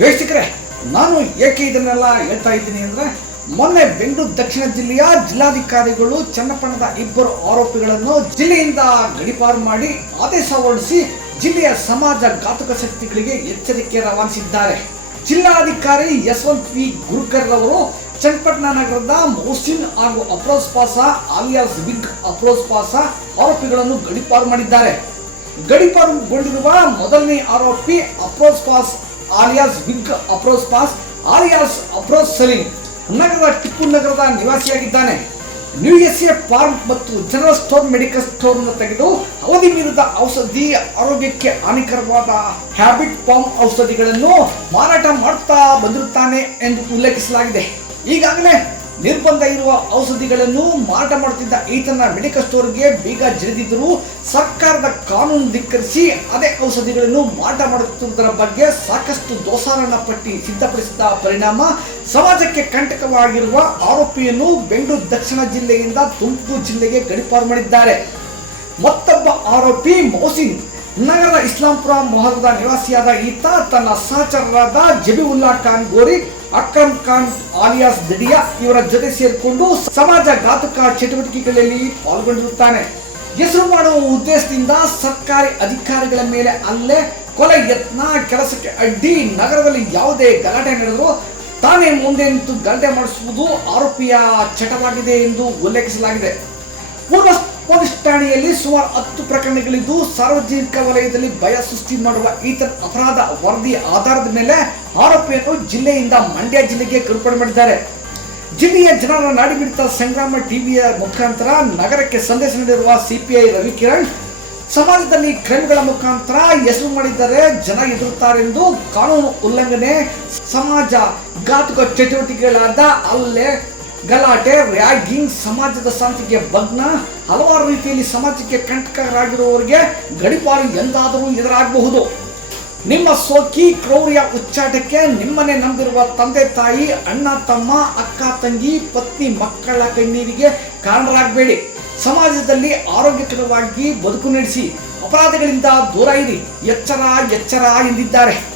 ವೀಕ್ಷಕರೇ, ನಾನು ಏಕೆ ಇದನ್ನೆಲ್ಲ ಹೇಳ್ತಾ ಇದ್ದೀನಿ ಅಂದರೆ, ಮೊನ್ನೆ ಬೆಂಗಳೂರು ದಕ್ಷಿಣ ಜಿಲ್ಲೆಯ ಜಿಲ್ಲಾಧಿಕಾರಿಗಳು ಚನ್ನಪಟ್ಟಣದ ಇಬ್ಬರು ಆರೋಪಿಗಳನ್ನು ಜಿಲ್ಲೆಯಿಂದ ಗಡಿಪಾರು ಮಾಡಿ ಆದೇಶ ಹೊರಡಿಸಿ ಜಿಲ್ಲೆಯ ಸಮಾಜ ಘಾತುಕ ಶಕ್ತಿಗಳಿಗೆ ಎಚ್ಚರಿಕೆ ರವಾನಿಸಿದ್ದಾರೆ. ಜಿಲ್ಲಾಧಿಕಾರಿ ಯಶವಂತ್ ವಿ ಗುರ್ಕರ್ ಅವರು ಚನ್ನಪಟ್ಟಣ ನಗರದ ಮೌಸಿನ್ ಹಾಗೂ ಅಪ್ರೋಸ್ ಪಾಸ ಆಲಿಯಾಸ್ ಬಿಗ್ ಅಪ್ರೋಸ್ ಪಾಸ ಆರೋಪಿಗಳನ್ನು ಗಡಿಪಾರು ಮಾಡಿದ್ದಾರೆ. ಗಡಿಪಾರುಗೊಂಡಿರುವ ಮೊದಲನೇ ಆರೋಪಿ ಅಪ್ರೋಸ್ ಪಾಸ್ ಆಲಿಯಾಸ್ ವಿಗ್ ಅಪ್ರೋಸ್ ಪಾಸ್ ಆಲಿಯಾಸ್ ಅಪ್ರೋಸ್ ಸಲೀಂ. ನಗರದ ಟಿಪ್ಪು ನಗರದ ನಿವಾಸಿಯಾಗಿದ್ದಾನೆ. ನ್ಯೂ ಎಸ್ ಎ ಫಾರ್ಮ್ ಮತ್ತು ಜನರಲ್ ಸ್ಟೋರ್ ಮೆಡಿಕಲ್ ಸ್ಟೋರ್ ತೆಗೆದು ಅವಧಿ ಮೀರಿದ ಔಷಧಿ ಆರೋಗ್ಯಕ್ಕೆ ಹಾನಿಕರವಾದ ಹ್ಯಾಬಿಟ್ ಫಾರ್ಮ್ ಔಷಧಿಗಳನ್ನು ಮಾರಾಟ ಮಾಡುತ್ತಾ ಬಂದಿರುತ್ತಾನೆ ಎಂದು ಉಲ್ಲೇಖಿಸಲಾಗಿದೆ. ಈಗಾಗಲೇ ನಿರ್ಬಂಧ ಇರುವ ಔಷಧಿಗಳನ್ನು ಮಾರಾಟ ಮಾಡುತ್ತಿದ್ದ ಈತನ ಮೆಡಿಕಲ್ ಸ್ಟೋರ್ಗೆ ಬೀಗ ಜರಿದಿದ್ದರು ಸರ್ಕಾರದ ಕಾನೂನು ಧಿಕ್ಕರಿಸಿ ಅದೇ ಔಷಧಿಗಳನ್ನು ಮಾರಾಟ ಮಾಡುತ್ತಿರುವುದರ ಬಗ್ಗೆ ಸಾಕಷ್ಟು ದೋಸಾರಣ ಪಟ್ಟಿ ಸಿದ್ಧಪಡಿಸಿದ ಪರಿಣಾಮ ಸಮಾಜಕ್ಕೆ ಕಂಟಕವಾಗಿರುವ ಆರೋಪಿಯನ್ನು ಬೆಂಗಳೂರು ದಕ್ಷಿಣ ಜಿಲ್ಲೆಯಿಂದ ತುಮಕೂರು ಜಿಲ್ಲೆಗೆ ಗಡಿಪಾರು ಮಾಡಿದ್ದಾರೆ. ಮತ್ತೊಬ್ಬ ಆರೋಪಿ ಮೌಸಿನ್ ನಗರದ ಇಸ್ಲಾಂಪುರ ಮೊಹಲ್ಲದ ನಿವಾಸಿಯಾದ ಈತ ತನ್ನ ಸಹಚರರಾದ ಜಬಿವುಲ್ಲಾ ಖಾನ್ ಗೋರಿ, ಅಕ್ರಮ್ ಖಾನ್ ಆಲಿಯಾಸ್ ದಡಿಯಾ ಇವರ ಜೊತೆ ಸೇರಿಕೊಂಡು ಸಮಾಜ ಘಾತುಕ ಚಟುವಟಿಕೆಗಳಲ್ಲಿ ಪಾಲ್ಗೊಂಡಿರುತ್ತಾನೆ. ಹೆಸರು ಮಾಡುವ ಉದ್ದೇಶದಿಂದ ಸರ್ಕಾರಿ ಅಧಿಕಾರಿಗಳ ಮೇಲೆ ಅಲ್ಲೇ ಕೊಲೆ ಯತ್ನ, ಕೆಲಸಕ್ಕೆ ಅಡ್ಡಿ, ನಗರದಲ್ಲಿ ಯಾವುದೇ ಗಲಾಟೆ ನಡೆದರೂ ತಾನೇ ಮುಂದೆ ನಿಂತು ಗಲಾಟೆ ಮಾಡಿಸುವುದು ಆರೋಪಿಯ ಚಟವಾಗಿದೆ ಎಂದು ಉಲ್ಲೇಖಿಸಲಾಗಿದೆ. ಪೂರ್ವ ಪೊಲೀಸ್ ಠಾಣೆಯಲ್ಲಿ ಸುಮಾರು ಹತ್ತು ಪ್ರಕರಣಗಳಿದ್ದು ಸಾರ್ವಜನಿಕ ವಲಯದಲ್ಲಿ ಭಯ ಸೃಷ್ಟಿ ಮಾಡುವ ಈತನ ಅಪರಾಧ ವರದಿ ಆಧಾರದ ಮೇಲೆ ಆರೋಪಿಯನ್ನು ಜಿಲ್ಲೆಯಿಂದ ಮಂಡ್ಯ ಜಿಲ್ಲೆಗೆ ಕರ್ಪಣೆ ಮಾಡಿದ್ದಾರೆ. ಜಿಲ್ಲೆಯ ಜನರ ನಾಡಿಮಿಡಿತ ಸಂಗ್ರಾಮ ಟಿವಿಯ ಮುಖಾಂತರ ನಗರಕ್ಕೆ ಸಂದೇಶ ನೀಡಿರುವ ಸಿಪಿಐ ರವಿಕಿರಣ್, ಸಮಾಜದಲ್ಲಿ ಕ್ರೈಮ್ಗಳ ಮುಖಾಂತರ ಹೆಸರು ಮಾಡಿದರೆ ಜನ ಎದುರುತ್ತಾರೆಂದು ಕಾನೂನು ಉಲ್ಲಂಘನೆ, ಸಮಾಜ ಘಾತುಕ ಚಟುವಟಿಕೆಗಳಾದ ಹಲ್ಲೆ ಗಲಾಟೆ ರ್ಯಾಗಿಂಗ್ ಸಮಾಜದ ಶಾಂತಿಗೆ ಭಗ್ನ, ಹಲವಾರು ರೀತಿಯಲ್ಲಿ ಸಮಾಜಕ್ಕೆ ಕಂಟಕರಾಗಿರುವವರಿಗೆ ಗಡಿಪಾರು ಎಂದಾದರೂ ಎದುರಾಗಬಹುದು. ನಿಮ್ಮ ಸೋಕಿ ಕ್ರೌರ್ಯ ಉಚ್ಚಾಟಕ್ಕೆ ನಿಮ್ಮನೆ ನಂಬಿರುವ ತಂದೆ ತಾಯಿ, ಅಣ್ಣ, ತಮ್ಮ, ಅಕ್ಕ, ತಂಗಿ, ಪತ್ನಿ, ಮಕ್ಕಳ ಕಣ್ಣೀರಿಗೆ ಕಾರಣರಾಗಬೇಡಿ. ಸಮಾಜದಲ್ಲಿ ಆರೋಗ್ಯಕರವಾಗಿ ಬದುಕು ನಡೆಸಿ, ಅಪರಾಧಗಳಿಂದ ದೂರ ಇರಿ. ಎಚ್ಚರ ಎಚ್ಚರ ಎಂದಿದ್ದಾರೆ.